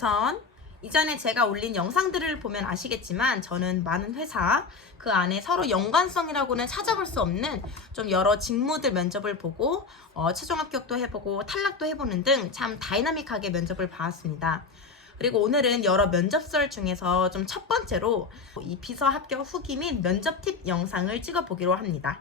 우선 이전에 제가 올린 영상들을 보면 아시겠지만 저는 많은 회사 그 안에 서로 연관성이라고는 찾아볼 수 없는 좀 여러 직무들 면접을 보고 최종 합격도 해보고 탈락도 해보는 등 참 다이나믹하게 면접을 봐왔습니다. 그리고 오늘은 여러 면접설 중에서 좀 첫 번째로 이 비서 합격 후기 및 면접 팁 영상을 찍어보기로 합니다.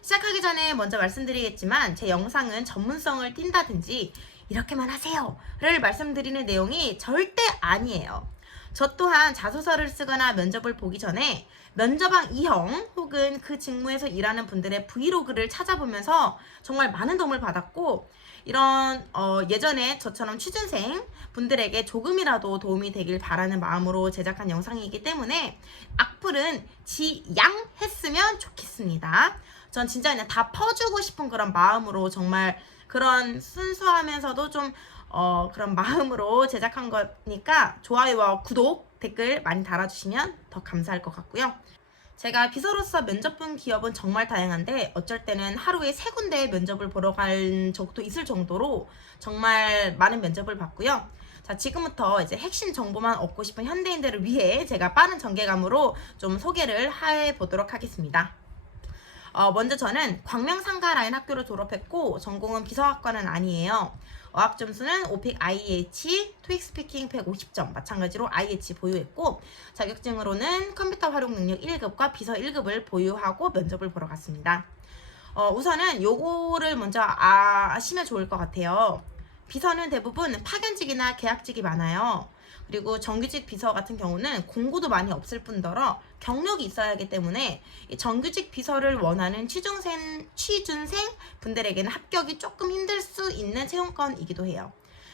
시작하기 전에 먼저 말씀드리겠지만 제 영상은 전문성을 띈다든지 이렇게만 하세요를 말씀드리는 내용이 절대 아니에요. 저 또한 자소서를 쓰거나 면접을 보기 전에 면접왕 이형 혹은 그 직무에서 일하는 분들의 브이로그를 찾아보면서 정말 많은 도움을 받았고 이런 예전에 저처럼 취준생 분들에게 조금이라도 도움이 되길 바라는 마음으로 제작한 영상이기 때문에 악플은 지양했으면 좋겠습니다. 전 진짜 그냥 다 퍼주고 싶은 그런 마음으로 정말 그런 순수하면서도 좀 그런 마음으로 제작한 거니까 좋아요와 구독, 댓글 많이 달아주시면 더 감사할 것 같고요. 제가 비서로서 면접 본 기업은 정말 다양한데 어쩔 때는 하루에 3군데 면접을 보러 간 적도 있을 정도로 정말 많은 면접을 봤고요. 자, 지금부터 이제 핵심 정보만 얻고 싶은 현대인들을 위해 제가 빠른 전개감으로 좀 소개를 해보도록 하겠습니다. 먼저 저는 광명상가라인 학교를 졸업했고 전공은 비서학과는 아니에요. 어학 점수는 오픽 IH, 토익 스피킹 150점, 마찬가지로 IH 보유했고 자격증으로는 컴퓨터 활용 능력 1급과 비서 1급을 보유하고 면접을 보러 갔습니다. 우선은 요거를 먼저 아시면 좋을 것 같아요. 비서는 대부분 파견직이나 계약직이 많아요. 그리고 정규직 비서 같은 경우는 공고도 많이 없을 뿐더러 경력이 있어야 하기 때문에 정규직 비서를 원하는 취준생 분들에게는 합격이 조금 힘들 수 있는 채용권이기도 해요.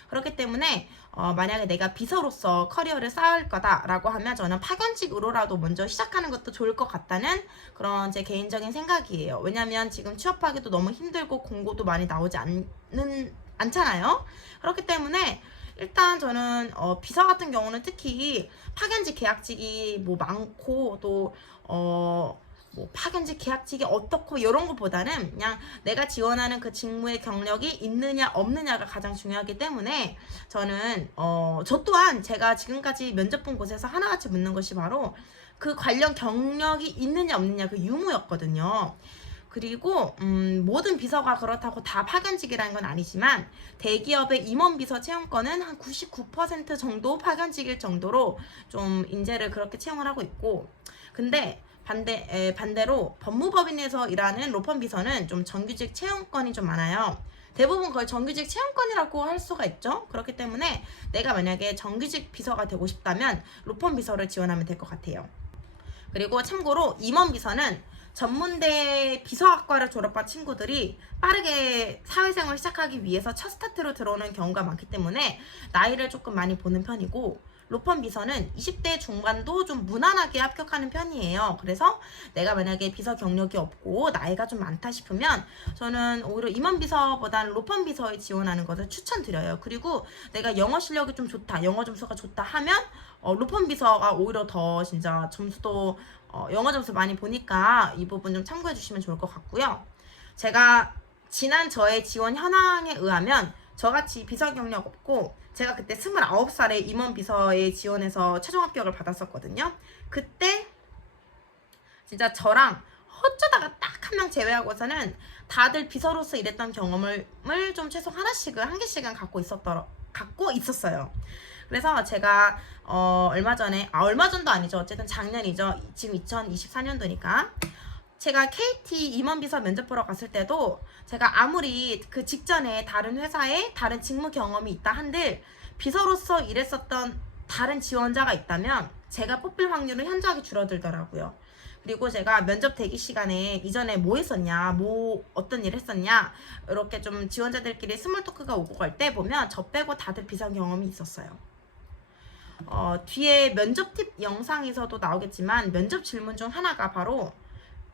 그렇기 때문에 만약에 내가 비서로서 커리어를 쌓을 거다라고 하면 저는 파견직으로라도 먼저 시작하는 것도 좋을 것 같다는 그런 제 개인적인 생각이에요. 왜냐면 지금 취업하기도 너무 힘들고 공고도 많이 나오지 않잖아요. 그렇기 때문에 일단 저는 비서 같은 경우는 특히 파견직 계약직이 뭐 많고 또 뭐 파견직 계약직이 어떻고 이런 것보다는 그냥 내가 지원하는 그 직무의 경력이 있느냐 없느냐가 가장 중요하기 때문에 저는 저 또한 제가 지금까지 면접 본 곳에서 하나같이 묻는 것이 바로 그 관련 경력이 있느냐 없느냐 그 유무였거든요. 그리고 모든 비서가 그렇다고 다 파견직이라는 건 아니지만 대기업의 임원비서 채용권은 한 99% 정도 파견직일 정도로 좀 인재를 그렇게 채용을 하고 있고 근데 반대로 법무법인에서 일하는 로펌 비서는 좀 정규직 채용권이 좀 많아요. 대부분 거의 정규직 채용권이라고 할 수가 있죠. 그렇기 때문에 내가 만약에 정규직 비서가 되고 싶다면 로펌 비서를 지원하면 될 것 같아요. 그리고 참고로 임원 비서는 전문대 비서학과를 졸업한 친구들이 빠르게 사회생활을 시작하기 위해서 첫 스타트로 들어오는 경우가 많기 때문에 나이를 조금 많이 보는 편이고 로펌 비서는 20대 중반도 좀 무난하게 합격하는 편이에요. 그래서 내가 만약에 비서 경력이 없고 나이가 좀 많다 싶으면 저는 오히려 임원 비서보다는 로펌 비서에 지원하는 것을 추천드려요. 그리고 내가 영어 실력이 좀 좋다, 영어 점수가 좋다 하면 로펌 비서가 오히려 더 진짜 점수도 영어 점수 많이 보니까 이 부분 좀 참고해 주시면 좋을 것 같고요. 제가 지난 저의 지원 현황에 의하면 저같이 비서 경력 없고 제가 그때 29살에 임원 비서에 지원해서 최종 합격을 받았었거든요. 그때 진짜 저랑 어쩌다가 딱 한 명 제외하고서는 다들 비서로서 일했던 경험을 좀 최소 하나씩은 한 개씩은 갖고 있었어요. 그래서 제가 얼마 전도 아니죠. 어쨌든 작년이죠. 지금 2024년도니까 제가 KT 임원비서 면접 보러 갔을 때도 제가 아무리 그 직전에 다른 회사에 다른 직무 경험이 있다 한들 비서로서 일했었던 다른 지원자가 있다면 제가 뽑힐 확률은 현저하게 줄어들더라고요. 그리고 제가 면접 대기 시간에 이전에 뭐 했었냐, 어떤 일 했었냐 이렇게 좀 지원자들끼리 스몰 토크가 오고 갈 때 보면 저 빼고 다들 비서 경험이 있었어요. 뒤에 면접 팁 영상에서도 나오겠지만 면접 질문 중 하나가 바로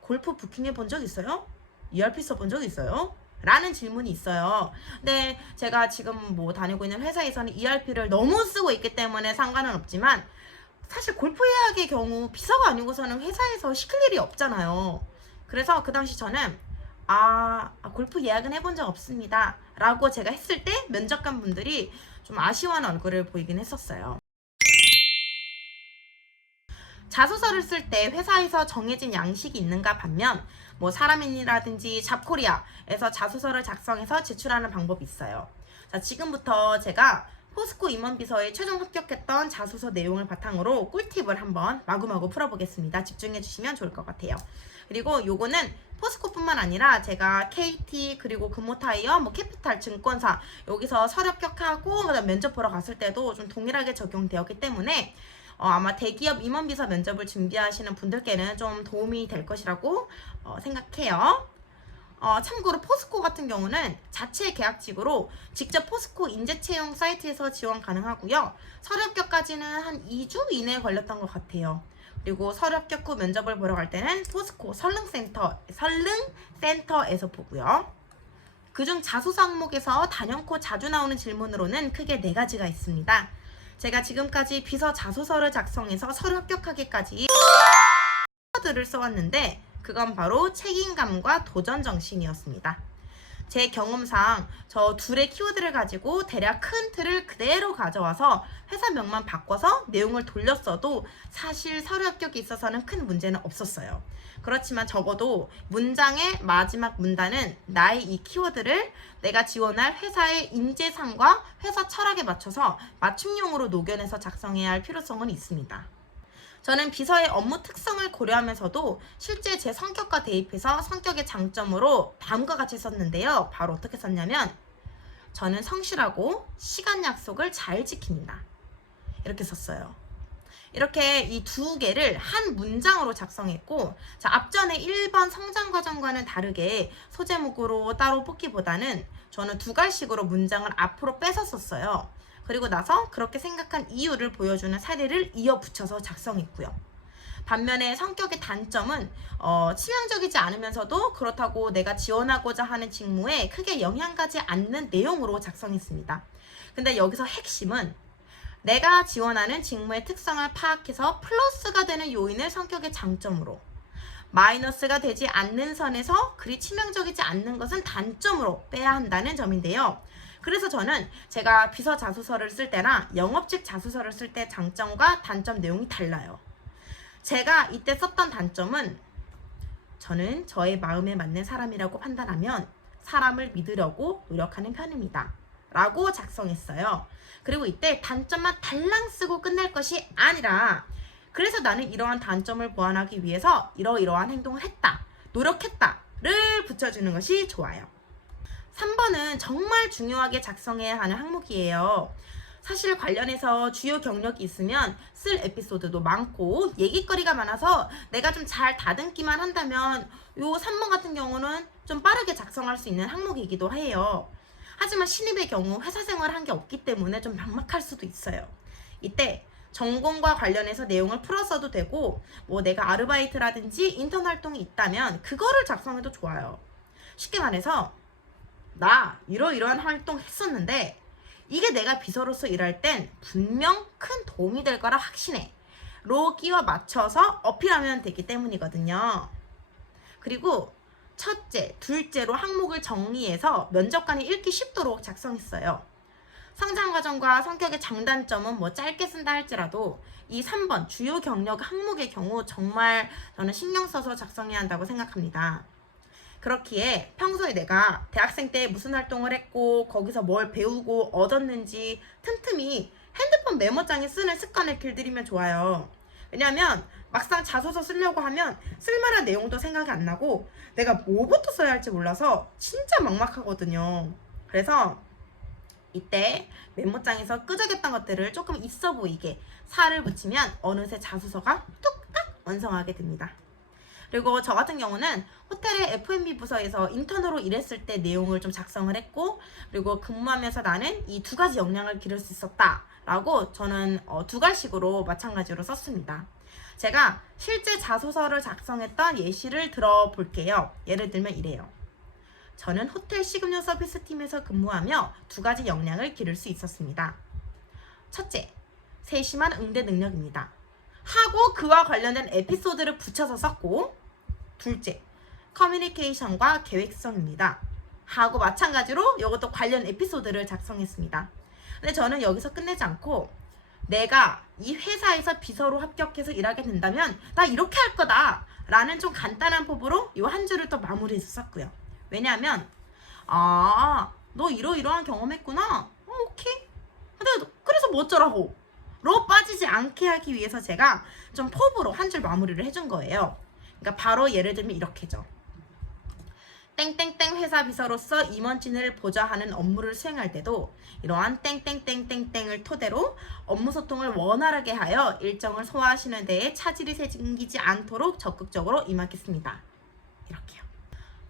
골프 부킹해 본 적 있어요? ERP 써본 적 있어요? 라는 질문이 있어요. 근데 제가 지금 뭐 다니고 있는 회사에서는 ERP를 너무 쓰고 있기 때문에 상관은 없지만 사실 골프 예약의 경우 비서가 아니고서는 회사에서 시킬 일이 없잖아요. 그래서 그 당시 저는 골프 예약은 해본 적 없습니다 라고 제가 했을 때 면접관 분들이 좀 아쉬워하는 얼굴을 보이긴 했었어요. 자소서를 쓸 때 회사에서 정해진 양식이 있는가 반면 뭐 사람인이라든지 잡코리아에서 자소서를 작성해서 제출하는 방법이 있어요. 자, 지금부터 제가 포스코 임원비서에 최종 합격했던 자소서 내용을 바탕으로 꿀팁을 한번 마구마구 풀어보겠습니다. 집중해 주시면 좋을 것 같아요. 그리고 요거는 포스코뿐만 아니라 제가 KT 그리고 금호타이어, 뭐 캐피탈 증권사 여기서 서류 합격하고 그다음 면접 보러 갔을 때도 좀 동일하게 적용되었기 때문에 아마 대기업 임원비서 면접을 준비하시는 분들께는 좀 도움이 될 것이라고 생각해요. 참고로 포스코 같은 경우는 자체 계약직으로 직접 포스코 인재채용 사이트에서 지원 가능하고요. 서류 합격까지는 한 2주 이내에 걸렸던 것 같아요. 그리고 서류 합격 후 면접을 보러 갈 때는 포스코 설릉센터에서 보고요. 그중 자소서 항목에서 단연코 자주 나오는 질문으로는 크게 4가지가 있습니다. 제가 지금까지 비서 자소서를 작성해서 서류 합격하기까지 키워드를 써왔는데 그건 바로 책임감과 도전 정신이었습니다. 제 경험상 저 둘의 키워드를 가지고 대략 큰 틀을 그대로 가져와서 회사명만 바꿔서 내용을 돌렸어도 사실 서류 합격에 있어서는 큰 문제는 없었어요. 그렇지만 적어도 문장의 마지막 문단은 나의 이 키워드를 내가 지원할 회사의 인재상과 회사 철학에 맞춰서 맞춤형으로 녹여내서 작성해야 할 필요성은 있습니다. 저는 비서의 업무 특성을 고려하면서도 실제 제 성격과 대입해서 성격의 장점으로 다음과 같이 썼는데요. 바로 어떻게 썼냐면 저는 성실하고 시간 약속을 잘 지킵니다. 이렇게 썼어요. 이렇게 이 2개를 한 문장으로 작성했고, 자, 앞전에 1번 성장 과정과는 다르게 소제목으로 따로 뽑기보다는 저는 2갈씩으로 문장을 앞으로 빼서 썼어요. 그리고 나서 그렇게 생각한 이유를 보여주는 사례를 이어 붙여서 작성했고요. 반면에 성격의 단점은 치명적이지 않으면서도 그렇다고 내가 지원하고자 하는 직무에 크게 영향 가지 않는 내용으로 작성했습니다. 근데 여기서 핵심은 내가 지원하는 직무의 특성을 파악해서 플러스가 되는 요인을 성격의 장점으로, 마이너스가 되지 않는 선에서 그리 치명적이지 않는 것은 단점으로 빼야 한다는 점인데요. 그래서 저는 제가 비서 자소서를 쓸 때나 영업직 자소서를 쓸 때 장점과 단점 내용이 달라요. 제가 이때 썼던 단점은 저는 저의 마음에 맞는 사람이라고 판단하면 사람을 믿으려고 노력하는 편입니다. 라고 작성했어요. 그리고 이때 단점만 달랑 쓰고 끝낼 것이 아니라 그래서 나는 이러한 단점을 보완하기 위해서 이러이러한 행동을 했다, 노력했다를 붙여주는 것이 좋아요. 3번은 정말 중요하게 작성해야 하는 항목이에요. 사실 관련해서 주요 경력이 있으면 쓸 에피소드도 많고 얘기거리가 많아서 내가 좀 잘 다듬기만 한다면 요 3번 같은 경우는 좀 빠르게 작성할 수 있는 항목이기도 해요. 하지만 신입의 경우 회사 생활을 한 게 없기 때문에 좀 막막할 수도 있어요. 이때 전공과 관련해서 내용을 풀었어도 되고 뭐 내가 아르바이트라든지 인턴 활동이 있다면 그거를 작성해도 좋아요. 쉽게 말해서 나 이러이러한 활동 했었는데 이게 내가 비서로서 일할 땐 분명 큰 도움이 될 거라 확신해 로 끼워 맞춰서 어필하면 되기 때문이거든요. 그리고 첫째, 둘째로 항목을 정리해서 면접관이 읽기 쉽도록 작성했어요. 성장 과정과 성격의 장단점은 뭐 짧게 쓴다 할지라도 이 3번 주요 경력 항목의 경우 정말 저는 신경 써서 작성해야 한다고 생각합니다. 그렇기에 평소에 내가 대학생 때 무슨 활동을 했고 거기서 뭘 배우고 얻었는지 틈틈이 핸드폰 메모장에 쓰는 습관을 길들이면 좋아요. 왜냐하면 막상 자소서 쓰려고 하면 쓸만한 내용도 생각이 안 나고 내가 뭐부터 써야 할지 몰라서 진짜 막막하거든요. 그래서 이때 메모장에서 끄적였던 것들을 조금 있어 보이게 살을 붙이면 어느새 자소서가 뚝딱 완성하게 됩니다. 그리고 저 같은 경우는 호텔의 F&B 부서에서 인턴으로 일했을 때 내용을 좀 작성을 했고, 그리고 근무하면서 나는 이 2가지 역량을 기를 수 있었다 라고 저는 2갈씩으로 마찬가지로 썼습니다. 제가 실제 자소서를 작성했던 예시를 들어볼게요. 예를 들면 이래요. 저는 호텔 식음료 서비스 팀에서 근무하며 2가지 역량을 기를 수 있었습니다. 첫째, 세심한 응대 능력입니다. 하고 그와 관련된 에피소드를 붙여서 썼고, 둘째, 커뮤니케이션과 계획성입니다. 하고 마찬가지로 이것도 관련 에피소드를 작성했습니다. 근데 저는 여기서 끝내지 않고 내가 이 회사에서 비서로 합격해서 일하게 된다면 나 이렇게 할 거다 라는 좀 간단한 포부로 이 한 줄을 또 마무리해서 썼고요. 왜냐하면 너 이러이러한 경험했구나. 오케이. 근데 그래서 뭐 어쩌라고 로 빠지지 않게 하기 위해서 제가 좀 포부로 한 줄 마무리를 해준 거예요. 그러니까 바로 예를 들면 이렇게죠. 땡땡땡 회사 비서로서 임원진을 보좌하는 업무를 수행할 때도 이러한 땡땡땡땡땡을 토대로 업무 소통을 원활하게 하여 일정을 소화하시는 데에 차질이 생기지 않도록 적극적으로 임하겠습니다. 이렇게요.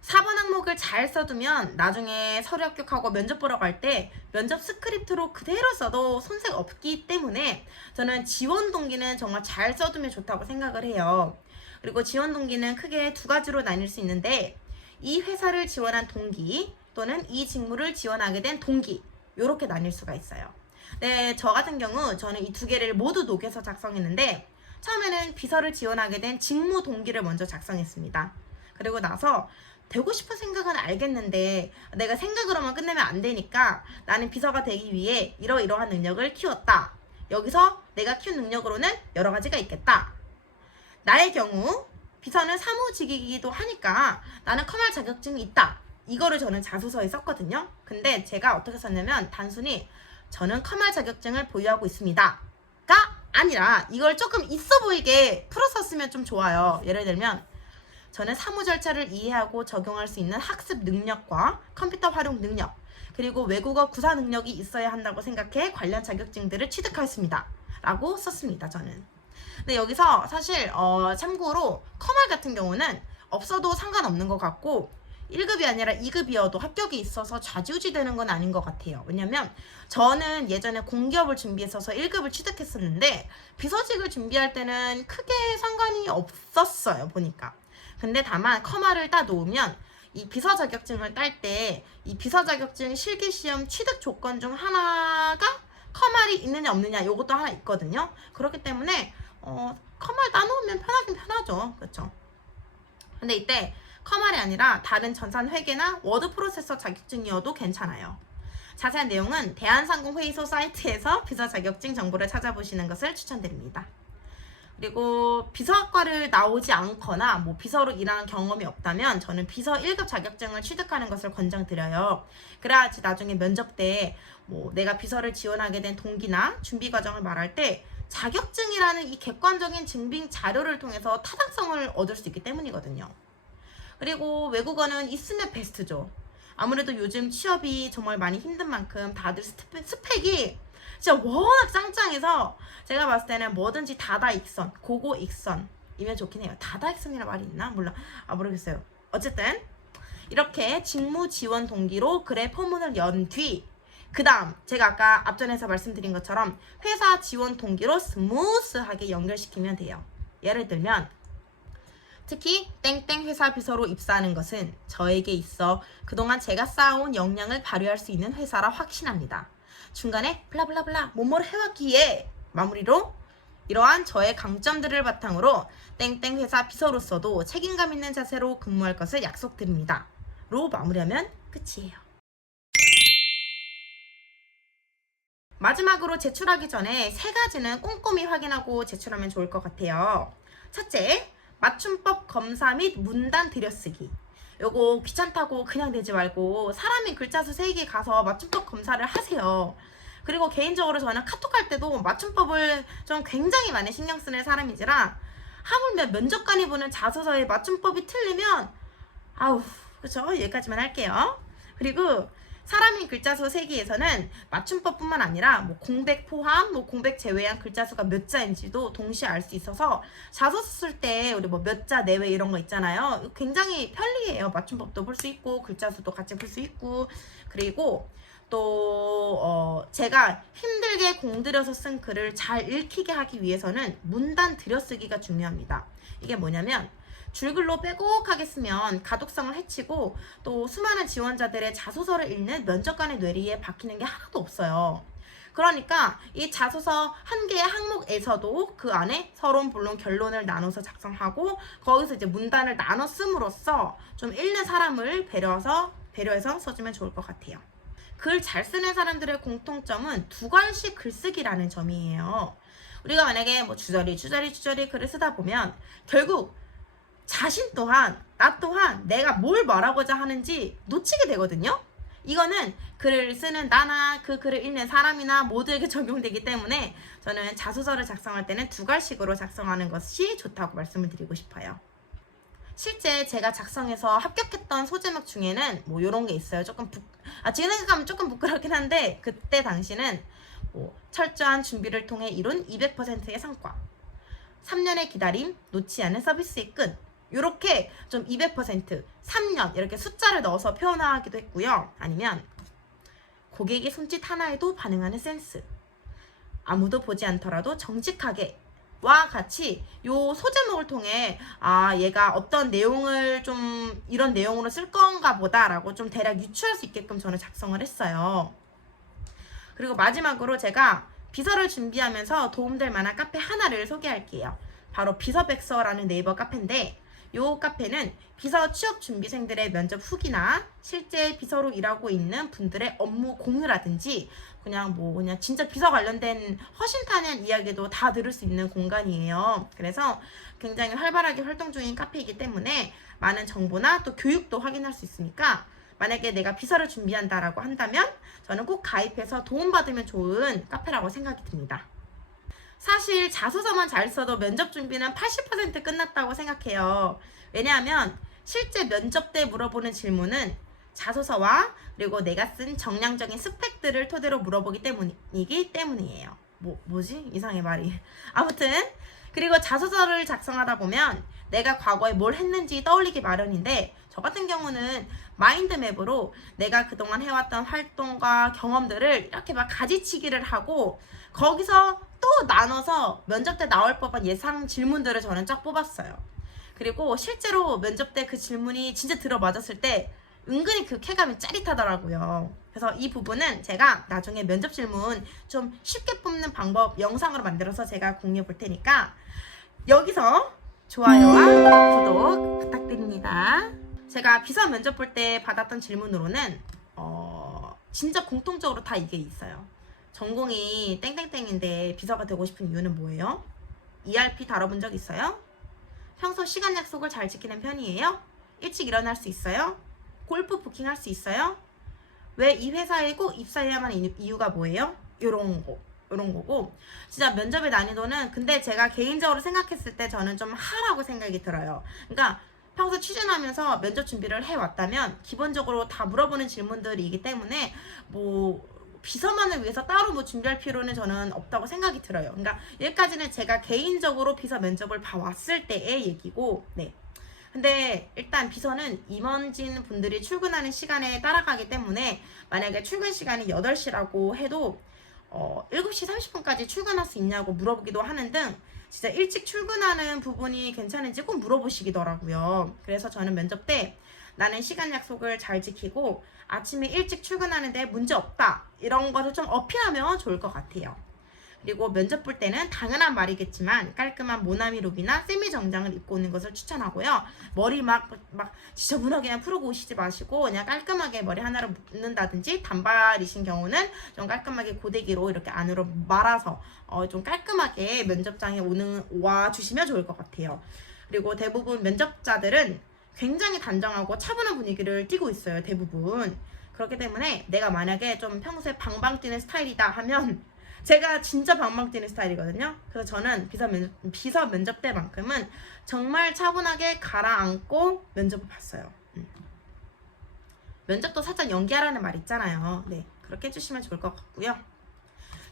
4번 항목을 잘 써두면 나중에 서류 합격하고 면접 보러 갈 때 면접 스크립트로 그대로 써도 손색 없기 때문에 저는 지원 동기는 정말 잘 써두면 좋다고 생각을 해요. 그리고 지원 동기는 크게 두 가지로 나뉠 수 있는데 이 회사를 지원한 동기 또는 이 직무를 지원하게 된 동기 이렇게 나뉠 수가 있어요. 네, 저 같은 경우 저는 이 두 개를 모두 녹여서 작성했는데 처음에는 비서를 지원하게 된 직무 동기를 먼저 작성했습니다. 그리고 나서 되고 싶은 생각은 알겠는데 내가 생각으로만 끝내면 안 되니까 나는 비서가 되기 위해 이러이러한 능력을 키웠다. 여기서 내가 키운 능력으로는 여러 가지가 있겠다. 나의 경우 비서는 사무직이기도 하니까 나는 커말 자격증이 있다. 이거를 저는 자소서에 썼거든요. 근데 제가 어떻게 썼냐면 단순히 저는 커말 자격증을 보유하고 있습니다가 아니라 이걸 조금 있어 보이게 풀었었으면 좀 좋아요. 예를 들면 저는 사무 절차를 이해하고 적용할 수 있는 학습 능력과 컴퓨터 활용 능력 그리고 외국어 구사 능력이 있어야 한다고 생각해 관련 자격증들을 취득하였습니다. 라고 썼습니다. 저는. 근데 여기서 사실 참고로 커말 같은 경우는 없어도 상관없는 것 같고 1급이 아니라 2급이어도 합격이 있어서 좌지우지 되는 건 아닌 것 같아요. 왜냐면 저는 예전에 공기업을 준비했어서 1급을 취득했었는데 비서직을 준비할 때는 크게 상관이 없었어요. 보니까. 근데 다만 커말을 따 놓으면 이 비서 자격증을 딸 때 이 비서 자격증 실기시험 취득 조건 중 하나가 커말이 있느냐 없느냐 요것도 하나 있거든요. 그렇기 때문에 커말 따놓으면 편하긴 편하죠. 그렇죠? 근데 이때 커말이 아니라 다른 전산 회계나 워드 프로세서 자격증이어도 괜찮아요. 자세한 내용은 대한상공회의소 사이트에서 비서 자격증 정보를 찾아보시는 것을 추천드립니다. 그리고 비서학과를 나오지 않거나 뭐 비서로 일하는 경험이 없다면 저는 비서 1급 자격증을 취득하는 것을 권장드려요. 그래야지 나중에 면접 때 뭐 내가 비서를 지원하게 된 동기나 준비 과정을 말할 때 자격증이라는 이 객관적인 증빙 자료를 통해서 타당성을 얻을 수 있기 때문이거든요. 그리고 외국어는 있으면 베스트죠. 아무래도 요즘 취업이 정말 많이 힘든 만큼 다들 스펙이 진짜 워낙 짱짱해서 제가 봤을 때는 뭐든지 다다익선, 고고익선이면 좋긴 해요. 다다익선이라는 말이 있나? 몰라. 모르겠어요. 어쨌든 이렇게 직무 지원 동기로 글의 포문을 연 뒤 그 다음 제가 아까 앞전에서 말씀드린 것처럼 회사 지원 동기로 스무스하게 연결시키면 돼요. 예를 들면 특히 땡땡 회사 비서로 입사하는 것은 저에게 있어 그동안 제가 쌓아온 역량을 발휘할 수 있는 회사라 확신합니다. 중간에 블라블라블라 뭐뭐를 해왔기에 마무리로 이러한 저의 강점들을 바탕으로 땡땡 회사 비서로서도 책임감 있는 자세로 근무할 것을 약속드립니다. 로 마무리하면 끝이에요. 마지막으로 제출하기 전에 세 가지는 꼼꼼히 확인하고 제출하면 좋을 것 같아요. 첫째, 맞춤법 검사 및 문단 들여쓰기. 요거 귀찮다고 그냥 내지 말고 사람이 글자수 세개 가서 맞춤법 검사를 하세요. 그리고 개인적으로 저는 카톡 할 때도 맞춤법을 좀 굉장히 많이 신경 쓰는 사람이지라 하물며 면접관이 보는 자소서에 맞춤법이 틀리면 그쵸? 여기까지만 할게요. 그리고 사람인 글자수 세기에서는 맞춤법뿐만 아니라 뭐 공백 포함, 뭐 공백 제외한 글자수가 몇 자인지도 동시에 알 수 있어서 자소서 쓸 때 우리 뭐 몇 자 내외 이런 거 있잖아요. 굉장히 편리해요. 맞춤법도 볼 수 있고 글자수도 같이 볼 수 있고 그리고 또 제가 힘들게 공들여서 쓴 글을 잘 읽히게 하기 위해서는 문단 들여쓰기가 중요합니다. 이게 뭐냐면 줄글로 빼곡하게 쓰면 가독성을 해치고 또 수많은 지원자들의 자소서를 읽는 면접관의 뇌리에 박히는 게 하나도 없어요. 그러니까 이 자소서 한 개의 항목에서도 그 안에 서론, 본론, 결론을 나눠서 작성하고 거기서 이제 문단을 나눠 씀으로써 좀 읽는 사람을 배려해서 배려해서 써주면 좋을 것 같아요. 글 잘 쓰는 사람들의 공통점은 두괄식 글쓰기라는 점이에요. 우리가 만약에 뭐 주저리 글을 쓰다 보면 결국 자신 또한 나 또한 내가 뭘 말하고자 하는지 놓치게 되거든요. 이거는 글을 쓰는 나나 그 글을 읽는 사람이나 모두에게 적용되기 때문에 저는 자소서를 작성할 때는 두괄식으로 작성하는 것이 좋다고 말씀을 드리고 싶어요. 실제 제가 작성해서 합격했던 소제목 중에는 뭐 요런 게 있어요. 지금 생각하면 조금 부끄럽긴 한데 그때 당시는 뭐 철저한 준비를 통해 이룬 200%의 성과, 3년의 기다림, 놓지 않은 서비스의 끈, 요렇게 좀 200%, 3년 이렇게 숫자를 넣어서 표현하기도 했고요. 아니면 고객의 손짓 하나에도 반응하는 센스, 아무도 보지 않더라도 정직하게 와 같이 요 소제목을 통해 얘가 어떤 내용을 좀 이런 내용으로 쓸 건가 보다 라고 좀 대략 유추할 수 있게끔 저는 작성을 했어요. 그리고 마지막으로 제가 비서를 준비하면서 도움될 만한 카페 하나를 소개할게요. 바로 비서백서라는 네이버 카페인데 요 카페는 비서 취업 준비생들의 면접 후기나 실제 비서로 일하고 있는 분들의 업무 공유라든지 그냥 진짜 비서 관련된 허심탄회한 이야기도 다 들을 수 있는 공간이에요. 그래서 굉장히 활발하게 활동 중인 카페이기 때문에 많은 정보나 또 교육도 확인할 수 있으니까 만약에 내가 비서를 준비한다라고 한다면 저는 꼭 가입해서 도움받으면 좋은 카페라고 생각이 듭니다. 사실 자소서만 잘 써도 면접 준비는 80% 끝났다고 생각해요. 왜냐하면 실제 면접 때 물어보는 질문은 자소서와 그리고 내가 쓴 정량적인 스펙들을 토대로 물어보기 때문이에요. 뭐지? 이상해 말이. 아무튼 그리고 자소서를 작성하다 보면 내가 과거에 뭘 했는지 떠올리기 마련인데 저 같은 경우는 마인드맵으로 내가 그동안 해왔던 활동과 경험들을 이렇게 막 가지치기를 하고 거기서 또 나눠서 면접 때 나올 법한 예상 질문들을 저는 쫙 뽑았어요. 그리고 실제로 면접 때 그 질문이 진짜 들어맞았을 때 은근히 그 쾌감이 짜릿하더라고요. 그래서 이 부분은 제가 나중에 면접 질문 좀 쉽게 뽑는 방법 영상으로 만들어서 제가 공유해 볼 테니까 여기서 좋아요와 구독 부탁드립니다. 제가 비서 면접 볼 때 받았던 질문으로는 진짜 공통적으로 다 이게 있어요. 전공이 땡땡땡인데 비서가 되고 싶은 이유는 뭐예요? ERP 다뤄본 적 있어요? 평소 시간 약속을 잘 지키는 편이에요? 일찍 일어날 수 있어요? 골프 부킹할 수 있어요? 왜 이 회사에 꼭 입사해야만 하는 이유가 뭐예요? 이런 거고 진짜 면접의 난이도는 근데 제가 개인적으로 생각했을 때 저는 좀 하라고 생각이 들어요. 그러니까 평소 취준하면서 면접 준비를 해왔다면 기본적으로 다 물어보는 질문들이기 때문에 비서만을 위해서 따로 준비할 필요는 저는 없다고 생각이 들어요. 그러니까 여기까지는 제가 개인적으로 비서 면접을 봐왔을 때의 얘기고 근데 일단 비서는 임원진 분들이 출근하는 시간에 따라가기 때문에 만약에 출근 시간이 8시라고 해도 7시 30분까지 출근할 수 있냐고 물어보기도 하는 등 진짜 일찍 출근하는 부분이 괜찮은지 꼭 물어보시더라고요. 그래서 저는 면접 때 나는 시간 약속을 잘 지키고 아침에 일찍 출근하는데 문제 없다 이런 것을 좀 어필하면 좋을 것 같아요. 그리고 면접 볼 때는 당연한 말이겠지만 깔끔한 모나미 룩이나 세미 정장을 입고 오는 것을 추천하고요. 머리 막 지저분하게 그냥 풀고 오시지 마시고 그냥 깔끔하게 머리 하나로 묶는다든지 단발이신 경우는 좀 깔끔하게 고데기로 이렇게 안으로 말아서 좀 깔끔하게 면접장에 와 주시면 좋을 것 같아요. 그리고 대부분 면접자들은 굉장히 단정하고 차분한 분위기를 띠고 있어요. 대부분. 그렇기 때문에 내가 만약에 좀 평소에 방방 뛰는 스타일이다 하면 제가 진짜 방방 뛰는 스타일이거든요. 그래서 저는 비서 면접 때만큼은 정말 차분하게 가라앉고 면접을 봤어요. 면접도 살짝 연기하라는 말 있잖아요. 네, 그렇게 해주시면 좋을 것 같고요.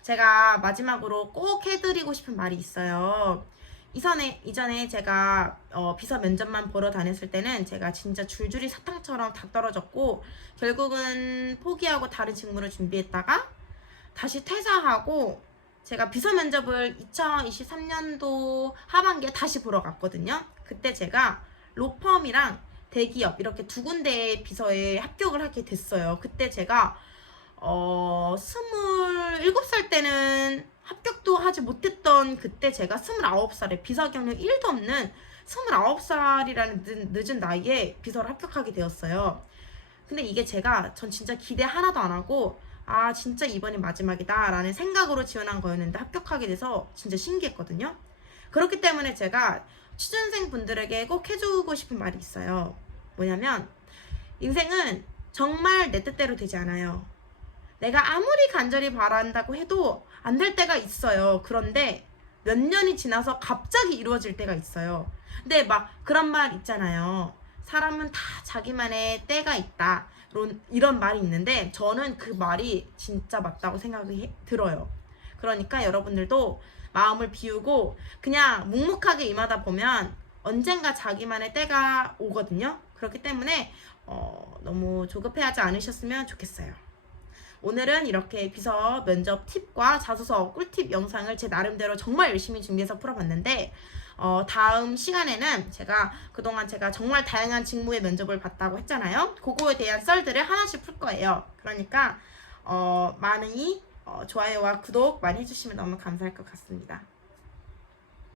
제가 마지막으로 꼭 해드리고 싶은 말이 있어요. 이전에 제가 비서 면접만 보러 다녔을 때는 제가 진짜 줄줄이 사탕처럼 다 떨어졌고 결국은 포기하고 다른 직무를 준비했다가 다시 퇴사하고 제가 비서 면접을 2023년도 하반기에 다시 보러 갔거든요. 그때 제가 로펌이랑 대기업 이렇게 두 군데의 비서에 합격을 하게 됐어요. 그때 제가 27살 때는 합격도 하지 못했던 그때 제가 29살에 비서 경력 1도 없는 29살이라는 늦은 나이에 비서를 합격하게 되었어요. 근데 이게 전 진짜 기대 하나도 안 하고 아 진짜 이번이 마지막이다 라는 생각으로 지원한 거였는데 합격하게 돼서 진짜 신기했거든요. 그렇기 때문에 제가 취준생 분들에게 꼭 해주고 싶은 말이 있어요. 뭐냐면 인생은 정말 내 뜻대로 되지 않아요. 내가 아무리 간절히 바란다고 해도 안 될 때가 있어요. 그런데 몇 년이 지나서 갑자기 이루어질 때가 있어요. 근데 막 그런 말 있잖아요. 사람은 다 자기만의 때가 있다. 이런 말이 있는데 저는 그 말이 진짜 맞다고 생각이 들어요. 그러니까 여러분들도 마음을 비우고 그냥 묵묵하게 임하다 보면 언젠가 자기만의 때가 오거든요. 그렇기 때문에 너무 조급해하지 않으셨으면 좋겠어요. 오늘은 이렇게 비서 면접 팁과 자소서 꿀팁 영상을 제 나름대로 정말 열심히 준비해서 풀어봤는데 다음 시간에는 그동안 제가 정말 다양한 직무의 면접을 봤다고 했잖아요. 그거에 대한 썰들을 하나씩 풀 거예요. 그러니까 많이 좋아요와 구독 많이 해주시면 너무 감사할 것 같습니다.